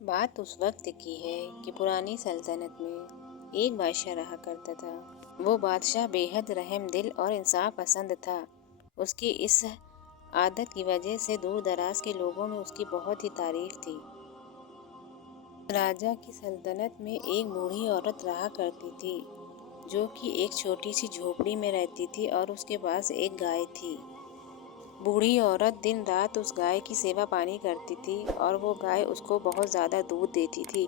بات اس وقت کی ہے کہ پرانی سلطنت میں ایک بادشاہ رہا کرتا تھا۔ وہ بادشاہ بے حد رحم دل اور انصاف پسند تھا۔ اس کی اس عادت کی وجہ سے دور دراز کے لوگوں میں اس کی بہت ہی تعریف تھی۔ راجا کی سلطنت میں ایک بوڑھی عورت رہا کرتی تھی جو کہ ایک چھوٹی سی جھونپڑی میں رہتی تھی اور اس کے پاس ایک گائے تھی۔ بوڑھی عورت دن رات اس گائے کی سیوا پانی کرتی تھی اور وہ گائے اس کو بہت زیادہ دودھ دیتی تھی،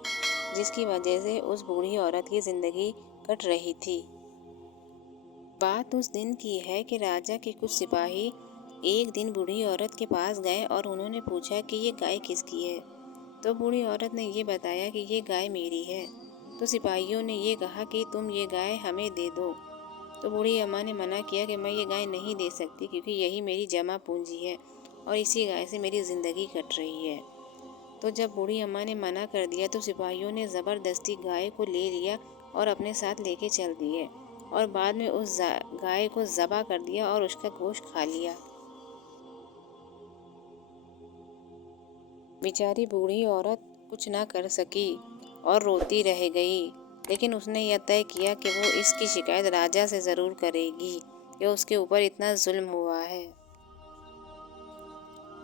جس کی وجہ سے اس بوڑھی عورت کی زندگی کٹ رہی تھی۔ بات اس دن کی ہے کہ راجا کے کچھ سپاہی ایک دن بوڑھی عورت کے پاس گئے اور انہوں نے پوچھا کہ یہ گائے کس کی ہے؟ تو بوڑھی عورت نے یہ بتایا کہ یہ گائے میری ہے۔ تو سپاہیوں نے یہ کہا کہ تم یہ گائے ہمیں دے دو۔ تو بوڑھی اماں نے منع کیا کہ میں یہ گائے نہیں دے سکتی کیونکہ یہی میری جمع پونجی ہے اور اسی گائے سے میری زندگی کٹ رہی ہے۔ تو جب بوڑھی اماں نے منع کر دیا تو سپاہیوں نے زبردستی گائے کو لے لیا اور اپنے ساتھ لے کے چل دیے اور بعد میں اس گائے کو ذبح کر دیا اور اس کا گوشت کھا لیا۔ بیچاری بوڑھی عورت کچھ نہ کر سکی اور روتی رہ گئی، لیکن اس نے یہ طے کیا کہ وہ اس کی شکایت راجا سے ضرور کرے گی کہ اس کے اوپر اتنا ظلم ہوا ہے۔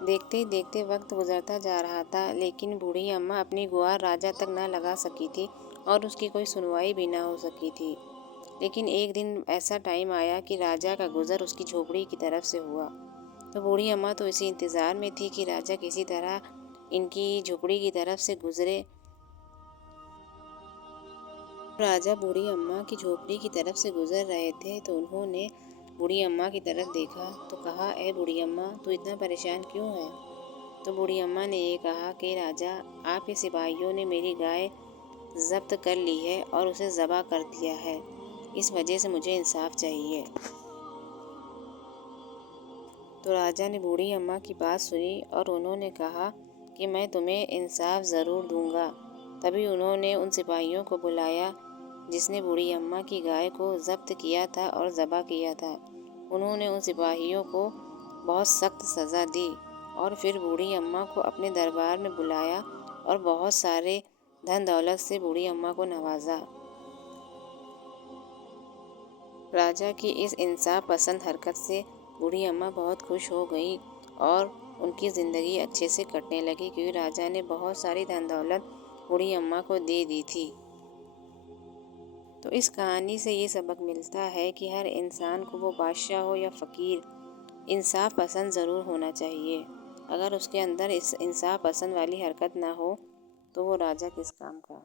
دیکھتے دیکھتے وقت گزرتا جا رہا تھا، لیکن بوڑھی اماں اپنی گہار راجا تک نہ لگا سکی تھی اور اس کی کوئی سنوائی بھی نہ ہو سکی تھی۔ لیکن ایک دن ایسا ٹائم آیا کہ راجا کا گزر اس کی جھونپڑی کی طرف سے ہوا۔ تو بوڑھی اماں تو اسی انتظار میں تھی کہ راجا کسی طرح ان کی جھونپڑی کی طرف سے گزرے۔ راجا بوڑھی اماں کی جھونپڑی کی طرف سے گزر رہے تھے تو انہوں نے بوڑھی اماں کی طرف دیکھا تو کہا، اے بوڑھی اماں، تو اتنا پریشان کیوں ہے؟ تو بوڑھی اماں نے یہ کہا کہ راجا، آپ کے سپاہیوں نے میری گائے ضبط کر لی ہے اور اسے ذبح کر دیا ہے، اس وجہ سے مجھے انصاف چاہیے۔ تو راجا نے بوڑھی اماں کی بات سنی اور انہوں نے کہا کہ میں تمہیں انصاف ضرور دوں گا۔ تبھی انہوں نے ان سپاہیوں کو بلایا جس نے بوڑھی اماں کی گائے کو ضبط کیا تھا اور ذبح کیا تھا۔ انہوں نے ان سپاہیوں کو بہت سخت سزا دی اور پھر بوڑھی اماں کو اپنے دربار میں بلایا اور بہت سارے دھن دولت سے بوڑھی اماں کو نوازا۔ راجا کی اس انصاف پسند حرکت سے بوڑھی اماں بہت خوش ہو گئیں اور ان کی زندگی اچھے سے کٹنے لگی کیونکہ راجا نے بہت ساری دھن دولت بوڑھی اماں کو دے دی تھی۔ تو اس کہانی سے یہ سبق ملتا ہے کہ ہر انسان کو، وہ بادشاہ ہو یا فقیر، انصاف پسند ضرور ہونا چاہیے۔ اگر اس کے اندر اس انصاف پسند والی حرکت نہ ہو تو وہ راجا کس کام کا۔